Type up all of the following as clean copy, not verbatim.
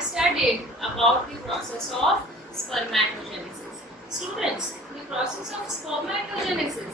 have studied about the process of spermatogenesis. Students, the process of spermatogenesis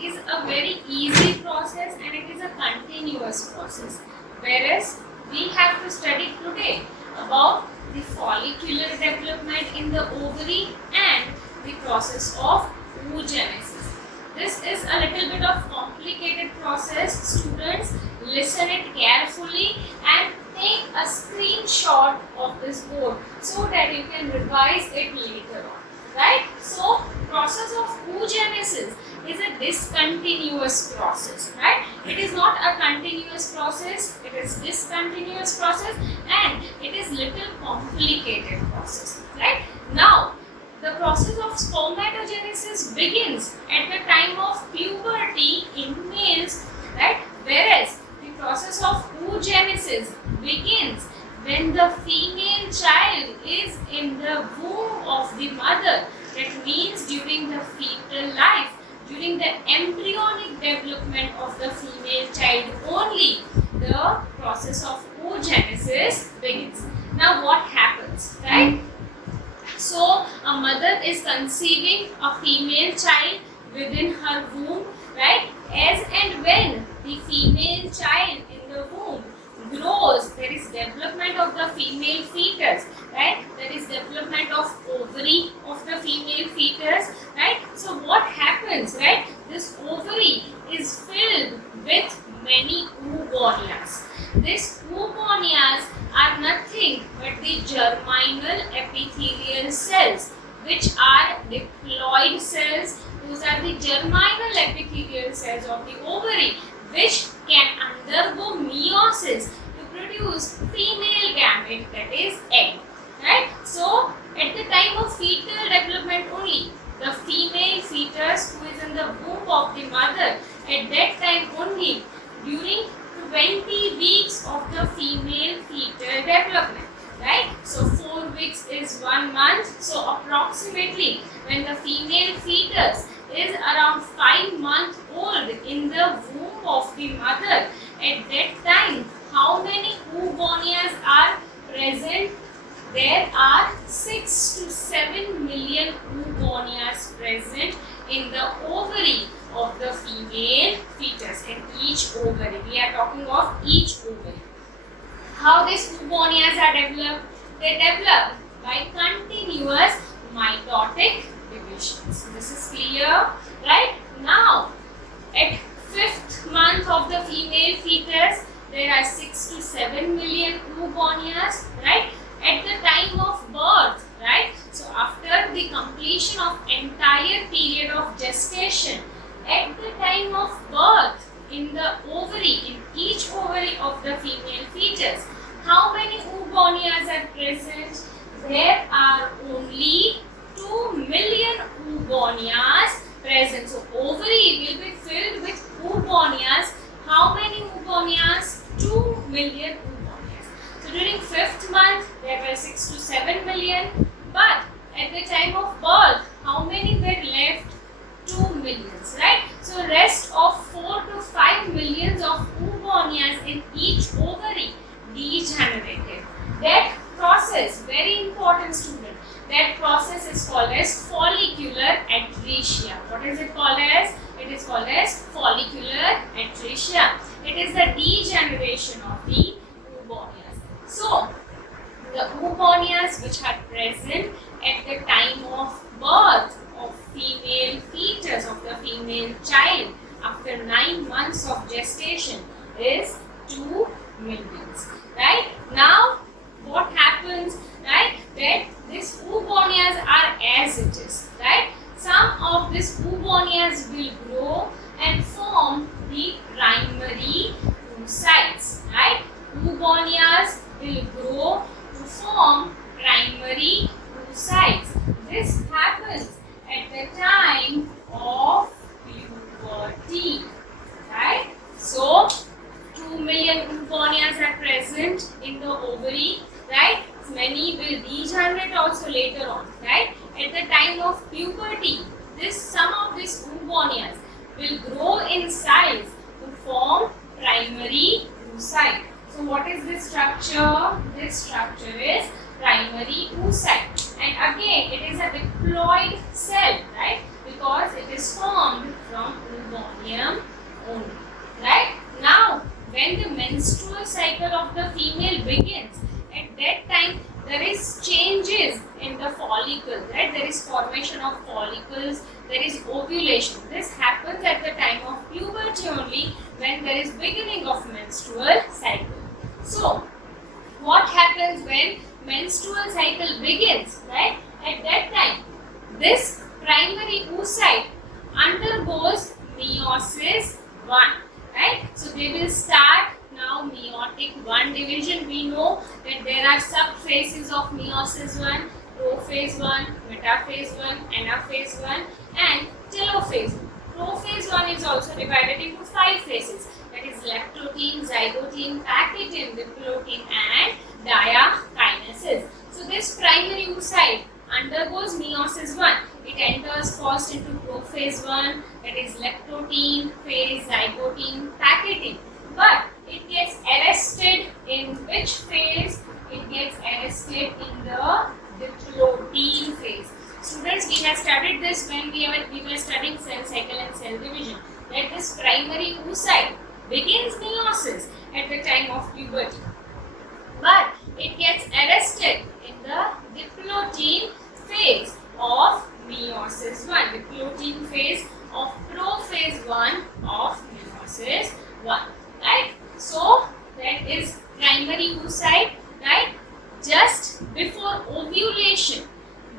is a very easy process and it is a continuous process. Whereas we have to study today about the follicular development in the ovary and the process of oogenesis. This is a little bit of complicated process. Students, listen it carefully and take a screenshot of this board so that you can revise it later on. Right? So, process of oogenesis is a discontinuous process. Right? It is not a continuous process. It is discontinuous process and it is little complicated process. Right? Now, the process of spermatogenesis begins at the time of puberty in males, right? Whereas the process of oogenesis begins when the female child is in the womb of the mother. That means during the fetal life, during the embryonic development of the female child only, the process of oogenesis begins. Now what happens, right? So, a mother is conceiving a female child within her womb, right? As and when the female child in the womb grows, there is development of the female fetus, right? There is development of ovary of the female fetus, right? So, what happens, right? This ovary is filled with many oogonias. These oogonias are nothing but the germinal epithelial cells, which are diploid cells. Those are the germinal epithelial cells of the ovary, which can undergo meiosis to produce female gamete, that is egg. Right? So, at the time of fetal development only, the female fetus who is in the womb of the mother, at that time only, during 20 weeks of the female fetal development, right? So 4 weeks is 1 month. So approximately when the female fetus is around 5 months old in the womb of the mother, at that time, how many oogonias are present? There are 6 to 7 million oogonias present in the ovary of the female fetus. In each ovary, we are talking of each ovary. How these oogonias are developed? They develop by continuous mitotic divisions. This is clear, right? Now, at 5th month of the female fetus, there are 6 to 7 million oogonias, right? At the time of birth, right? So, after the completion of entire period of gestation, at the time of birth, in the ovary, in each ovary of the female fetus, how many oogonias are present? There are only 2 million oogonias present. So, ovary will be filled with oogonias. How many oogonias? 2 million oogonias. So, during 5th month, there were 6 to 7 million. But at the time of birth, how many were left? 2 millions, right? So, rest of 4 to 5 millions of oogonias in each ovary degenerated. That process, very important student, that process is called as follicular atresia. What is it called as? It is called as follicular atresia. It is the degeneration of the oogonias. So, the oogonias which are present at the time of birth of female fetus, of the female child, after 9 months of gestation is 2 millions. Right? Now, what happens? Right? That these oogonias are as it is. Right? Some of these oogonias will grow and form the primary oocytes. Right? Oogonias will grow to form primary oocytes. This happens at the time of puberty, right? So, 2 million oogonias are present in the ovary, right? Many will degenerate also later on, right? At the time of puberty, some of these oogonias will grow in size to form primary oocyte. So what is this structure? This structure is primary oocyte, and again it is a diploid cell, right? Because it is formed from oombonium only, right? Now, when the menstrual cycle of the female begins, at that time there is changes in the follicle, right? There is formation of follicles, there is ovulation. This happens at the time of puberty only, when there is beginning of menstrual cycle. So, what happens when menstrual cycle begins, right? At that time, this primary oocyte undergoes meiosis 1, right? So they will start now meiotic 1 division. We know that there are subphases of meiosis 1, prophase 1, metaphase 1, anaphase 1 and telophase 1. Prophase 1 is also divided into 5 phases, that is lactotin, zygotin, packaging, diplotin and diakinesis. So this primary oocyte undergoes meiosis 1. It enters first into prophase 1, that is lactotin phase, zygotin, packaging. But it gets arrested in which phase? It gets arrested in the diplotin phase. Students, we have studied this when we were studying cell cycle and cell division, that this primary oocyte begins meiosis at the time of puberty, but it gets arrested in the diplotin phase of meiosis 1, diplotin phase of prophase 1 of meiosis 1, right? So that is primary oocyte, right? Just before ovulation,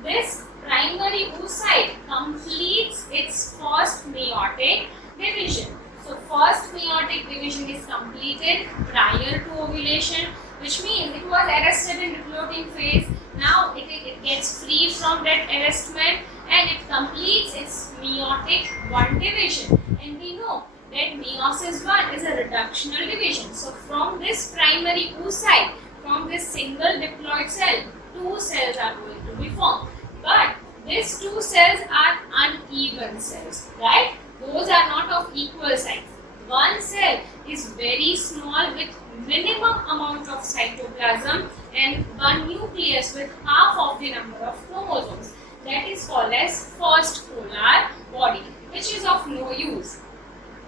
this primary oocyte completes its first meiotic division. So first meiotic division is completed prior to ovulation, which means it was arrested in diplotin phase. Now it gets free from that arrestment and it completes its meiotic 1 division. And we know that meiosis 1 is a reductional division. So from this primary oocyte, from this single diploid cell, 2 cells are going to be formed. But these 2 cells are uneven cells, right? Those are not of equal size. One cell is very small with minimum amount of cytoplasm and one nucleus with half of the number of chromosomes. That is called as first polar body, which is of no use.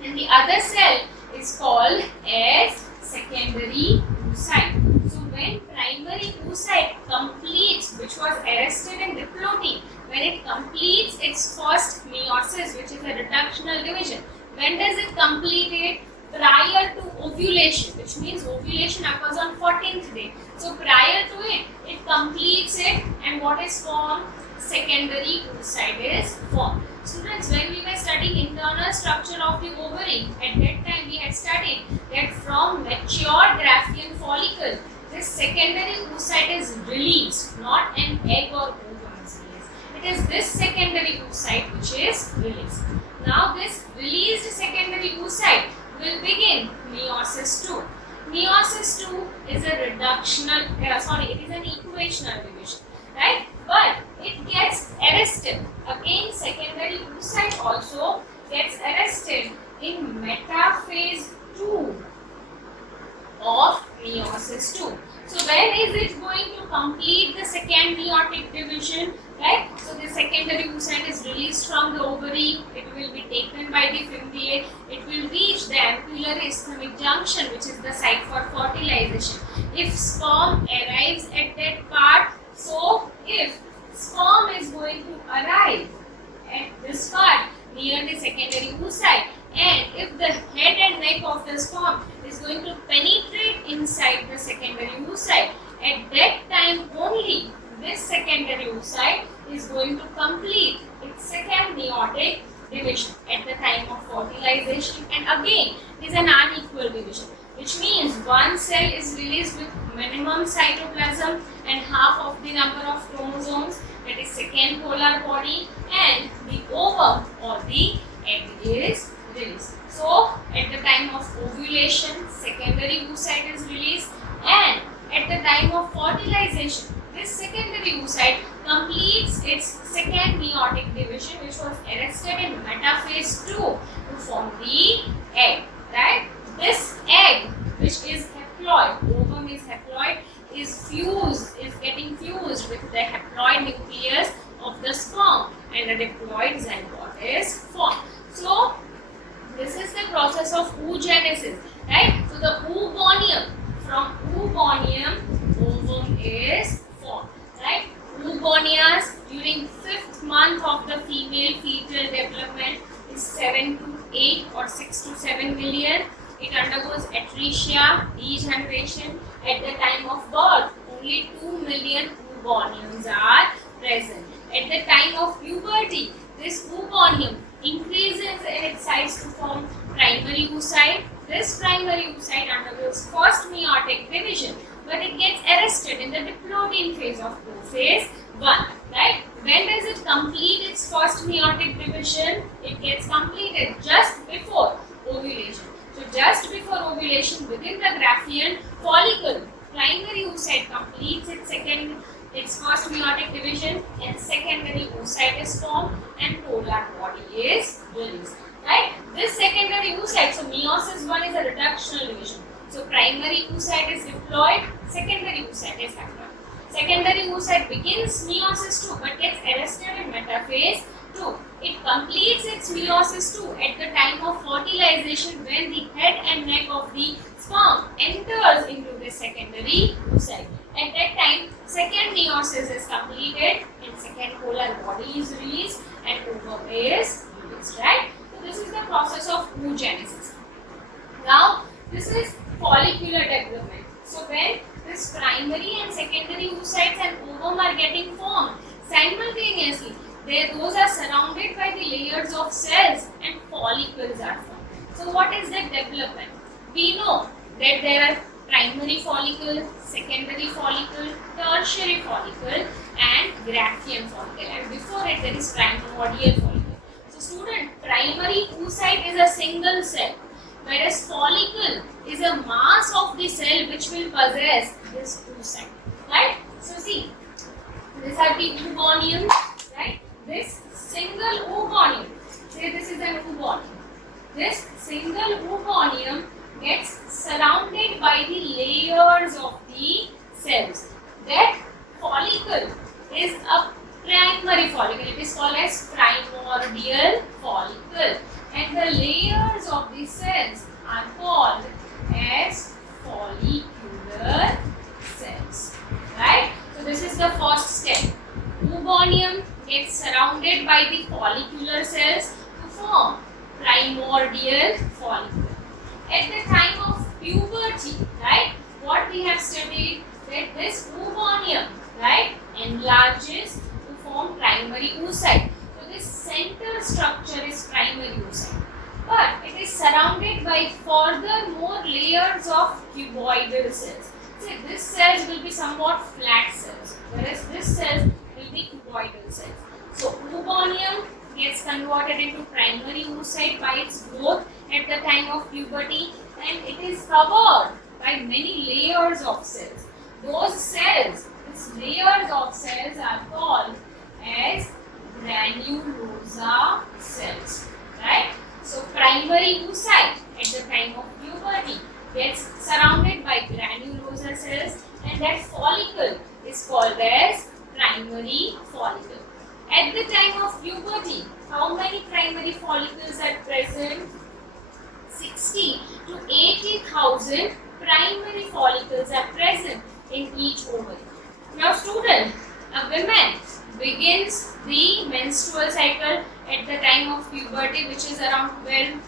And the other cell is called as secondary oocyte. So when primary oocyte completes, which was arrested in diplotin, when it completes its first meiosis, which is a reductional division, when does it complete it? Prior to ovulation, which means ovulation occurs on 14th day. So prior to it, it completes it, and what is formed? Secondary oocyte is formed. Students, when we were studying internal structure of the ovary, at that time we had studied that from mature Graafian follicle, this secondary oocyte is released, not an egg or ovum is released. It is this secondary oocyte which is released. Now this released secondary oocyte will begin meiosis 2. Meiosis 2 is a reductional, it is an equational division, right? But it gets arrested. Again, secondary oocyte also gets arrested in metaphase 2 of meiosis 2. So when is it going to complete the second meiotic division, right? So the secondary oocyte is released from the ovary, it will be taken by the fimbriae, it will reach the ampullary isthmic junction, which is the site for fertilization. If sperm arrives at that part, so if sperm is going to arrive at this part near the secondary oocyte, and if the head and neck of the sperm is going to penetrate inside the secondary oocyte, at that time only this secondary oocyte is going to complete its second meiotic division at the time of fertilization, and again it is an unequal division, which means one cell is released with minimum cytoplasm and half of the number of chromosomes, that is second polar body, and the ovum or the egg is released. So at the time of ovulation, secondary oocyte is released, and at the time of fertilization, this secondary oocyte completes its second meiotic division, which was arrested in metaphase 2 to form the egg, right? This egg, which is haploid, ovum is haploid, is fused, is getting fused with the haploid nucleus of the sperm and a diploid zygote is formed. So this is the process of oogenesis, right? So the oogonium, from oogonium ovum is formed, right? Oogonias during 5th month of the female fetal development is 7 to 8 or 6 to 7 million. It undergoes atresia, degeneration. At the time of birth, only 2 million oogoniums are present. At the time of puberty, this oogonium increases in its size to form primary oocyte. This primary oocyte undergoes first meiotic division, but it gets arrested in the diploidine phase of prophase 1. Right? When does it complete its first meiotic division? It gets completed just before ovulation. So just before ovulation, within the Graafian follicle, primary oocyte completes its first meiotic division, and secondary oocyte is formed and polar body is released. Right? This secondary oocyte, so meiosis 1 is a reductional division. So primary oocyte is diploid, secondary oocyte is haploid. Secondary oocyte begins meiosis 2 but gets arrested in metaphase 2. It completes its meiosis 2 at the time of fertilization, when the head and neck of the sperm enters into the secondary oocyte. At that time, second meiosis is completed and second polar body is released and ovum is released, right? So this is the process of oogenesis. Now, this is follicular development. So when this primary and secondary oocytes and ovum are getting formed simultaneously, those are surrounded by the layers of cells and follicles are formed. So what is that development? We know that there are primary follicle, secondary follicle, tertiary follicle and Graafian follicle, and before it there is primordial follicle. So student, primary oocyte is a single cell, whereas follicle is a mass of the cell which will possess this oocyte, right? So see, these are the oogoniums, right? This single oogonium, say this is an oogonium. This single oogonium gets surrounded by the layers of the cells. That follicle is a primary follicle. It is called as primordial follicle. And the layers of the cells are called as follicular cells. Right? So this is the first step. Oogonium gets surrounded by the follicular cells to form primordial follicle. At the time of puberty, right, what we have studied, that this oogonium, right, enlarges to form primary oocyte. So this center structure is primary oocyte, but it is surrounded by further more layers of cuboidal cells. See, this cells will be somewhat flat cells, whereas this cells will be cuboidal cells. So oogonium gets converted into primary oocyte by its growth at the time of puberty, and it is covered by many layers of cells. Those cells, these layers of cells are called as granulosa cells, right? So primary oocyte at the time of puberty gets surrounded by granulosa cells, and that follicle is called as primary follicle. At the time of puberty, how many primary follicles are present? 60 to 80,000 primary follicles are present in each ovary. Now student, a woman begins the menstrual cycle at the time of puberty, which is around 12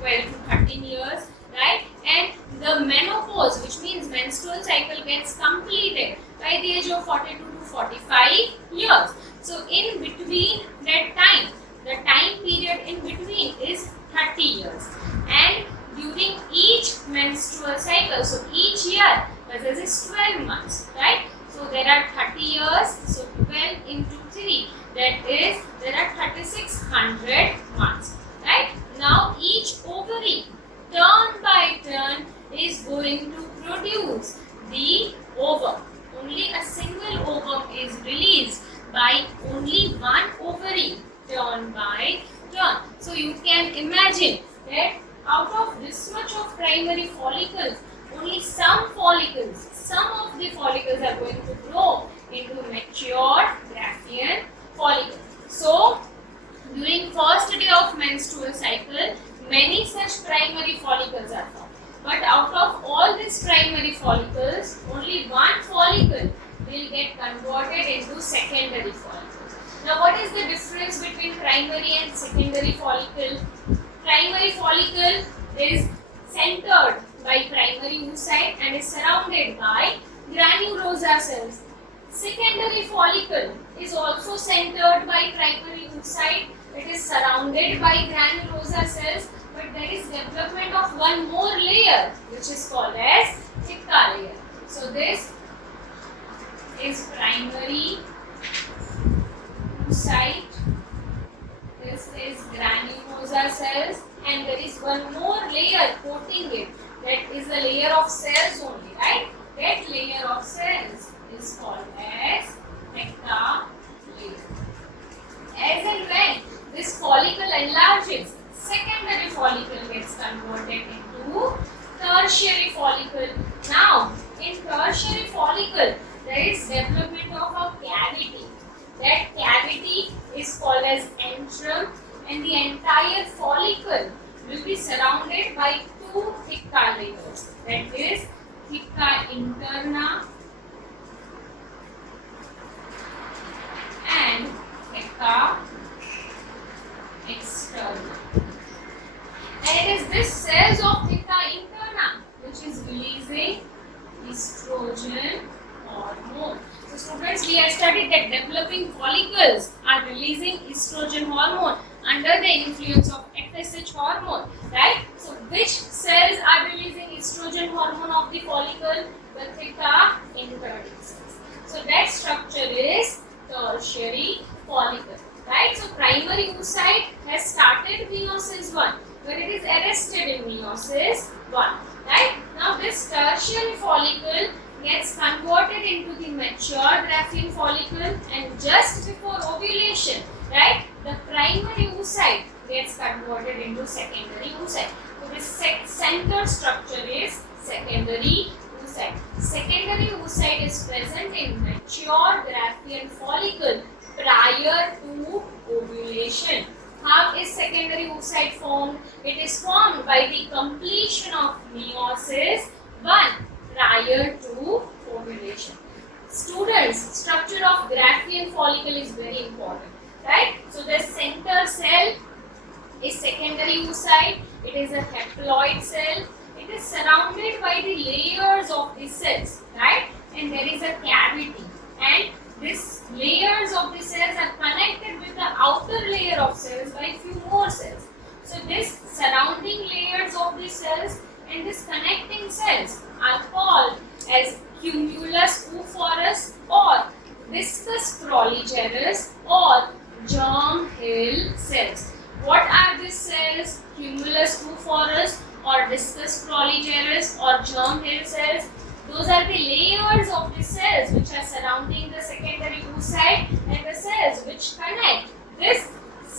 to 13 years, right? And the menopause, which means menstrual cycle, gets completed by the age of 42 to 45 years. So in between that time, the time period in between is 30 years. And during each menstrual cycle, so each year possesses 12 months, right? So there are 30 years, so 12 into 3, that is, there are 3600 months, right? Now each ovary, turn by turn, is going to produce the ovum. Only a single ovum is released by only one ovary, turn by turn. So you can imagine that out of this much of primary follicles, only some of the follicles are going to grow go into mature Graafian follicle. So during first day of menstrual cycle, many such primary follicles are formed. But out of all these primary follicles, only one follicle will get converted into secondary follicle. Now, what is the difference between primary and secondary follicle? Primary follicle is centered by primary oocyte and is surrounded by granulosa cells. Secondary follicle is also centered by primary oocyte. It is surrounded by granulosa cells, but there is development of one more layer which is called as theca layer. So this is primary oocyte, this is granulosa cells, and there is one more layer coating it, that is the layer of cells only, right? That layer of cells is called as theca layer. As and when this follicle enlarges, secondary follicle gets converted into tertiary follicle. Now, in tertiary follicle, there is development of a cavity. That cavity is called as antrum, and the entire follicle will be surrounded by two theca layers. That is theca interna and theca externa. And it is this cells of theca interna which is releasing estrogen hormone. So students, we have studied that developing follicles are releasing estrogen hormone under the influence of FSH hormone, right? So which cells are releasing estrogen hormone of the follicle? The theca interna cells. So that structure is tertiary follicle, right? So primary oocyte has started meiosis 1, but it is arrested in meiosis 1, right? Now this tertiary follicle gets converted into the mature Graafian follicle, and just before ovulation, right, the primary oocyte gets converted into secondary oocyte. So this center structure is secondary oocyte. Secondary oocyte is present in mature Graafian follicle prior to ovulation. How is secondary oocyte formed? It is formed by the completion of meiosis 1 prior to ovulation. Students, structure of Graafian follicle is very important, right? So the center cell is secondary oocyte. It is a haploid cell. It is surrounded by the layers of the cells, right? And there is a cavity, and these layers of the cells are connected with the outer layer of cells by few more cells. So this surrounding layers of the cells and these connecting cells are called as cumulus oophorus or viscous proligerus or germ hill cells. What are these cells? Cumulus oophorus or viscous proligerus or germ hill cells. Those are the layers of the cells which are surrounding the secondary oocyte and the cells which connect these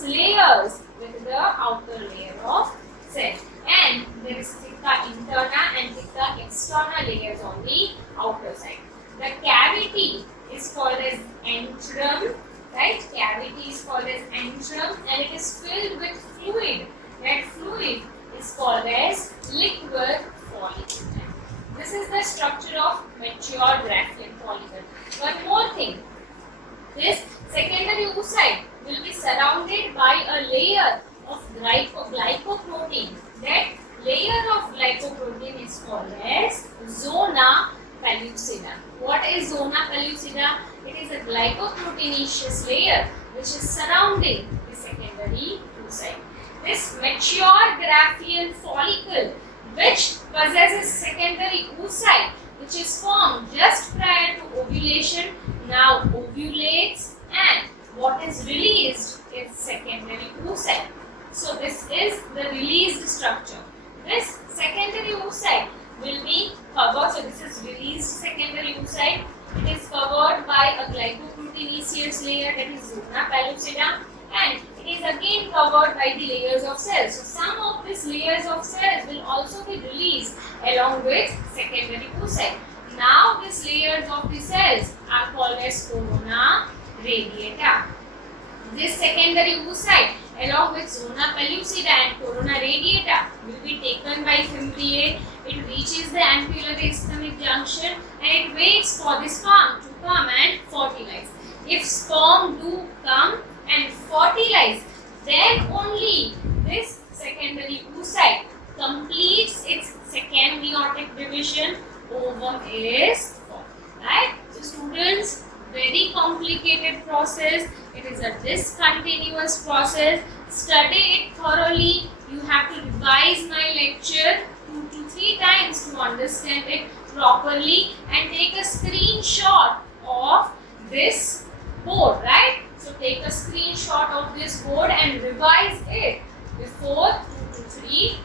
layers with the outer layer of cells. And there is theca interna and theca externa layers on the outer side. The cavity is called as antrum, right? Cavity is called as antrum, and it is filled with fluid. That fluid is called as liquor follicle. This is the structure of mature Graafian follicle. One more thing, this secondary oocyte will be surrounded by a layer of glycoprotein. That layer of glycoprotein is called as zona pellucida. What is zona pellucida? It is a glycoproteinaceous layer which is surrounding the secondary oocyte. This mature Graafian follicle, which possesses secondary oocyte, which is formed just prior to ovulation, now ovulates, and what is released is secondary oocyte. So this is the released structure. This secondary oocyte will be covered. So this is released secondary oocyte. It is covered by a glycoproteinaceous layer, that is zona pellucida, and it is again covered by the layers of cells. So some of these layers of cells will also be released along with secondary oocyte. Now these layers of the cells are called as corona radiata. This secondary oocyte along with zona pellucida and corona radiata will be taken by fimbriate. It reaches the ampullary ischemic junction and it waits for the sperm to come and fertilize. If sperm do come and fertilize, then only this secondary oocyte completes its second meiotic division. Ovum is formed. Right? So students, very complicated process. It is a discontinuous process. Study it thoroughly. You have to revise my lecture 2 to 3 times to understand it properly and take a screenshot of this board, right? So take a screenshot of this board and revise it before 2 to 3